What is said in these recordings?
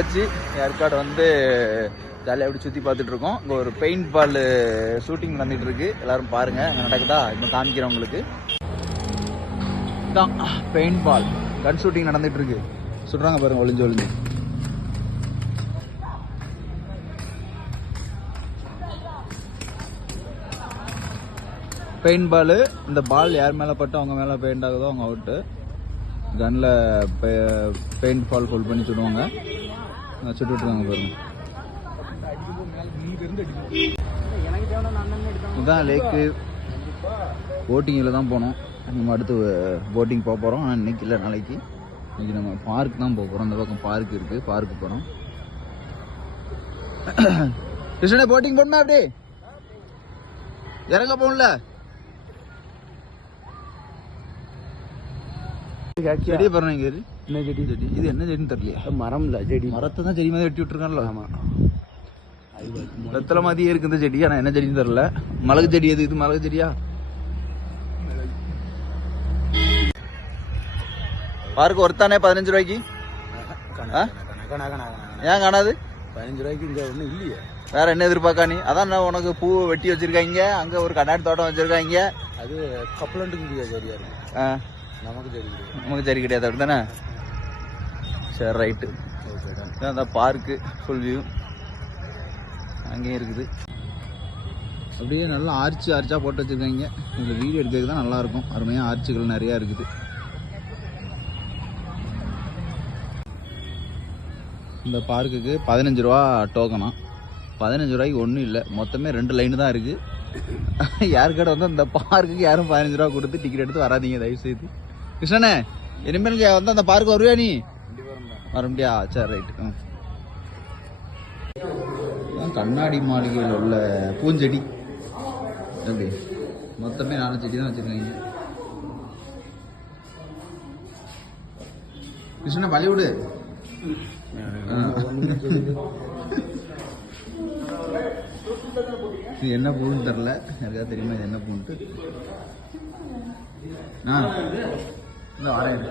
வந்தாச்சு. ஏற்காடு வந்து ஜாலியாக அப்படி சுற்றி பார்த்துட்டு இருக்கோம். இங்கே ஒரு பெயிண்ட் பால் ஷூட்டிங் நடந்துட்டு இருக்கு. எல்லாரும் பாருங்க அங்கே நடக்குதா. இப்போ காமிக்கிறேன் உங்களுக்கு. தான் பெயிண்ட் பால் கன் ஷூட்டிங் நடந்துட்டு இருக்கு. சுடுறாங்க பாருங்க ஒளிஞ்சு ஒளிஞ்சு. Paint ball. இந்த பால் யார் மேலே பட்டு அவங்க மேலே பெயிண்ட் ஆகுதோ அவங்க அவுட்டு. கன்னில் பெயிண்ட் பால் ஃபுல் பண்ணி சுடுவாங்க. சுட்டுட்ருக்காங்க பாருங்க. இதுதான் லேக்கு. போட்டிங்கில் தான் போனோம். நம்ம அடுத்து போட்டிங் போக போகிறோம். ஆனால் இன்னைக்கு இல்லை, நாளைக்கு. இன்னைக்கு நம்ம பார்க் தான் போக போகிறோம். அந்த பக்கம் பார்க் இருக்குது, பார்க்கு போகிறோம். கிருஷ்ணனே போட்டிங் போடணும். அப்படி இறங்க போகல. செடி பாருங்க. இங்க என்ன செடி? செடி இது என்ன செடின்னு தெரியலையா? மரம் இல்ல, செடி. மரத்தை தான் செடி மாதிரி வெட்டி விட்டுருக்கான்ல. ஆமா, வெத்தலை மாதிரியே இருக்கு இந்த செடி. ஆனா என்ன செடின்னு தெரியல. மிளகு செடி. எது இது? மிளகு செடியா? பார்க்க ஒருத்தானே 15 ரூபாய்க்கு. ஏன் காணாது? 15 ரூபாய்க்கு இங்க ஒன்றும் இல்லையே. வேற என்ன எதிர்பார்க்கா நீ? அதான் உனக்கு பூ வெட்டி வச்சிருக்காங்க. அங்க ஒரு கண்ணாடி தோட்டம் வச்சிருக்காங்க. அது கப்பலண்டுக்கு சரியா இருக்கு. நமக்கு சரி கிடையாது. அப்படித்தானே? சரி, ரைட்டு. அந்த பார்க்கு ஃபுல் வியூ அங்கேயும் இருக்குது. அப்படியே நல்லா ஆர்ச்சா போட்டு வச்சுருக்காங்க. இதில் வீடியோ எடுக்கிறதுக்கு தான் நல்லாயிருக்கும். அருமையாக ஆர்ச்சுகள் நிறையா இருக்குது. இந்த பார்க்குக்கு 15 ரூபா டோக்கனா. 15 ரூபாய்க்கு ஒன்றும் இல்லை. மொத்தமே 2 லைனு தான் இருக்குது. யாருக்கிட்ட வந்து இந்த பார்க்குக்கு யாரும் 15 ரூபா கொடுத்து டிக்கெட் எடுத்து வராதிங்க தயவுசெய்து. கிருஷ்ணனே, இனிமேல் வந்து அந்த பார்க்கு வருவியா நீ? வர முடியா? சரி, ரைட்டு. கண்ணாடி மாளிகையில் உள்ள பூஞ்செடி. எப்படி மொத்தமே 4 செடி தான் வச்சிருக்காங்க. கிருஷ்ணனை பழிவிடு. இது என்ன பூன்னு தெரில. யாருக்காவது தெரியுமா இது என்ன பூன்ட்டு? வரேன்.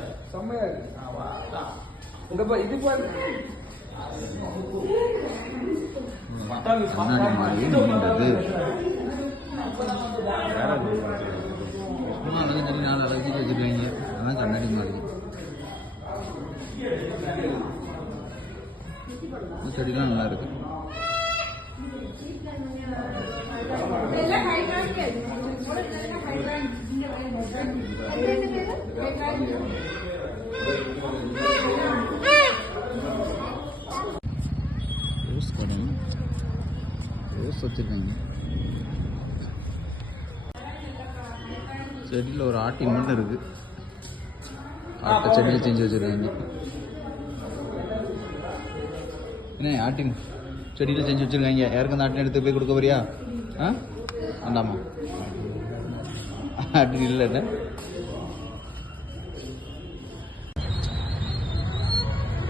கண்ணாடி மாளிகை நீண்டது. அழகு செடி 4 அழகு செடி வச்சிருக்காங்க. அதான் கண்ணாடி மாளிகை. செடிலாம் நல்லா இருக்கு. ரோஸ் கடை. ரோஸ் வச்சிருக்காங்க. செடியில் ஒரு ஆட்டின் மட்டும் இருக்கு. ஆட்டை செடியில் செஞ்சு வச்சிருக்காங்க. என்ன ஆட்டின் செடியில் செஞ்சு வச்சிருக்காங்க. யாருக்கு அந்த ஆட்டின் எடுத்து போய் கொடுக்க போறியா? வேண்டாமா? ஆட்டின் இல்லை.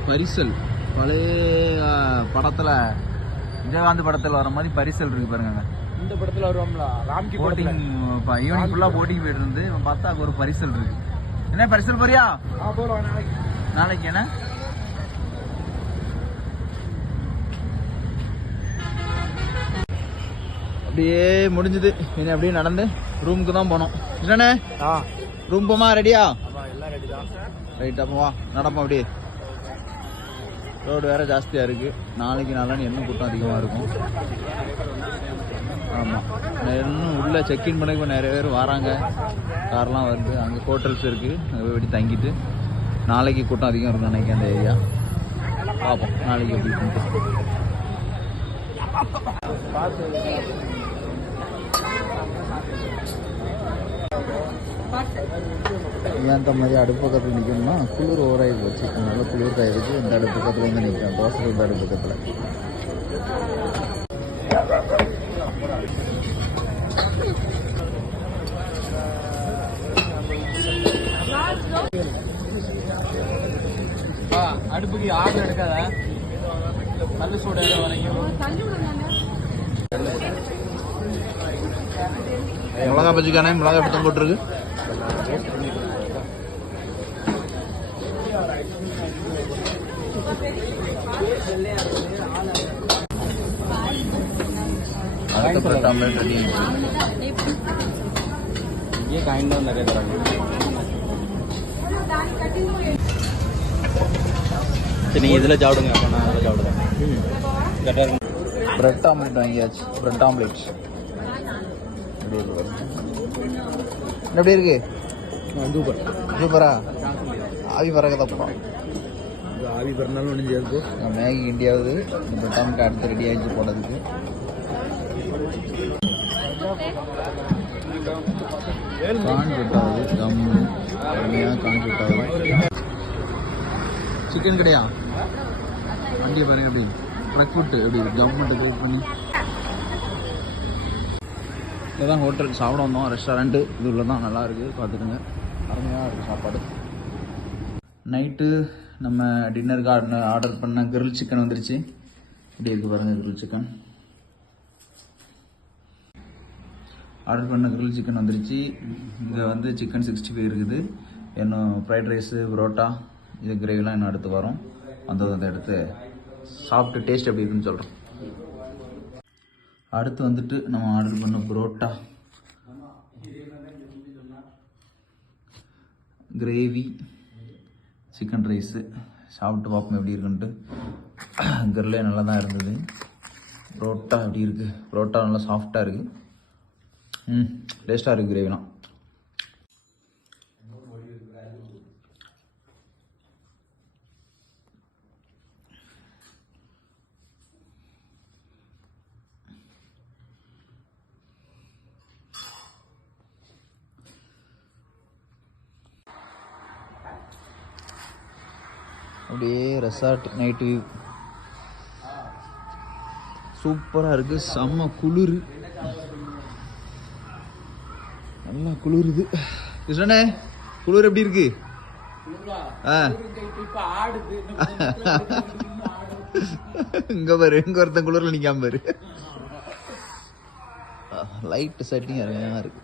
பரிசல். பழைய படத்துல, விஜயகாந்த் படத்துல வர மாதிரி பரிசல் இருக்கு பாருங்க. இந்த படத்துல வருவாங்களா? ராம்கி போட்டிங் ஈவினிங் ஃபுல்லா போட்டிங் போயிட்டு இருந்து பார்த்தா ஒரு பரிசல் இருக்கு. என்ன பரிசல் போறியா? நாளைக்கு. என்ன அப்படியே முடிஞ்சது. இனி அப்படியே நடந்து ரூமுக்கு தான் போனோம். என்னண்ணே, ரூம் போமா? ரெடியா? ரைட். அப்போ வா, நடப்போம். அப்படியே ரோடு வேற ஜாஸ்தியாக இருக்குது. நாளைக்கு நாளான்னு இன்னும் கூட்டம் அதிகமாக இருக்கும். ஆமாம், இன்னும் உள்ளே செக்இன் பண்ண நிறைய பேர் வராங்க. கார்லாம் வருது. அங்கே ஹோட்டல்ஸ் இருக்குது. அங்கே போய் வெடி தங்கிட்டு நாளைக்கு கூட்டம் அதிகம் இருக்கும் நினைக்கிறேன் அந்த ஏரியா. பார்ப்போம் நாளைக்கு எப்படி பண்ணிட்டு. ஏன் மாதிரி அடுப்பு பக்கத்தில் நிற்கணும்னா குளிர் ஓவராகி போச்சு. அதனால குளிர் காயிருக்கு. இந்த அடுப்பு பக்கத்தில் வந்து நிற்கிறேன். தோசை இந்த அடுப்பு பக்கத்தில். அடுப்புக்கு ஆர்டர் எடுக்காத. நல்ல சூட வரைக்கும் மிளகா பஜ்ஜிக்கானே மிளகா எடுத்து போட்டுருக்கு. அடுத்த பிரெட் ஆம்லெட் ரெடி ஆயிடுச்சு. ये काइंड ऑफ நிறைய தராங்க. சரி நீங்க இதுல சாப்பிடுங்க, அப்ப நான் அதுல சாப்பிடுறேன். கரெக்டா இருக்கு. பிரெட் ஆம்லெட் வாங்கியாச்சு. பிரெட் ஆம்லெட் எப்படி இருக்கு? சூப்பர் சூப்பரா? ஆவி பறக்குதப்பா. ஆவி பறந்தாலும் ஒன்றும் சேர்த்து மேகி இண்டியாவது இந்த பிரெட் ஆம்லெட் அடுத்து ரெடி ஆகிடுச்சு போனதுக்கு. கான் சுட்டாவது கம்மு கம்மியாக கான் சுட்டாவது. சிக்கன் கிடையா? வண்டியை பாருங்க எப்படி ட்ரக் ஃபுட்டு எப்படி கவர்மெண்ட்டை க்ரியேட் பண்ணி. இதுதான் ஹோட்டல் சாப்பிட வந்தோம். ரெஸ்டாரண்ட்டு இது உள்ள தான் நல்லா இருக்குது, பார்த்துக்குங்க. அருமையாக இருக்குது சாப்பாடு. நைட்டு நம்ம டின்னருக்கு ஆர்டர் பண்ண கிரில் சிக்கன் வந்துருச்சு. இப்படி இருக்குது பாருங்கள் கிரில் சிக்கன். ஆர்டர் பண்ண கிரில் சிக்கன் வந்துருச்சு. இங்கே வந்து சிக்கன் 65 இருக்குது. இன்னும் ஃப்ரைட் ரைஸு, புரோட்டா, இது கிரேவிலாம் இன்னும் அடுத்து வரும். அந்த எடுத்து சாப்பிட்டு டேஸ்ட் எப்படி இருக்குன்னு சொல்கிறோம். அடுத்து வந்துட்டு நம்ம ஆர்டர் பண்ண புரோட்டா, கிரேவி, சிக்கன் ரைஸு சாப்பிட்டு பார்ப்போம் எப்படி இருக்குன்ட்டு. கிரில்லே நல்லா தான் இருந்தது. புரோட்டா எப்படி இருக்குது? புரோட்டா நல்லா சாஃப்டாக இருக்குது. டேஸ்ட்டாக இருக்குது கிரேவிலாம். அப்படியே ரெசார்ட் நைட்டு வியூ சூப்பராக இருக்குது. செம்ம குளிர், நல்லா குளிருது. கிருஷ்ணனே குளிர் எப்படி இருக்கு? இங்க பாரு, இங்க ஒருத்தன் குளிர்ல நிக்காம பாரு. லைட் செட்டிங் அருமையா இருக்கு.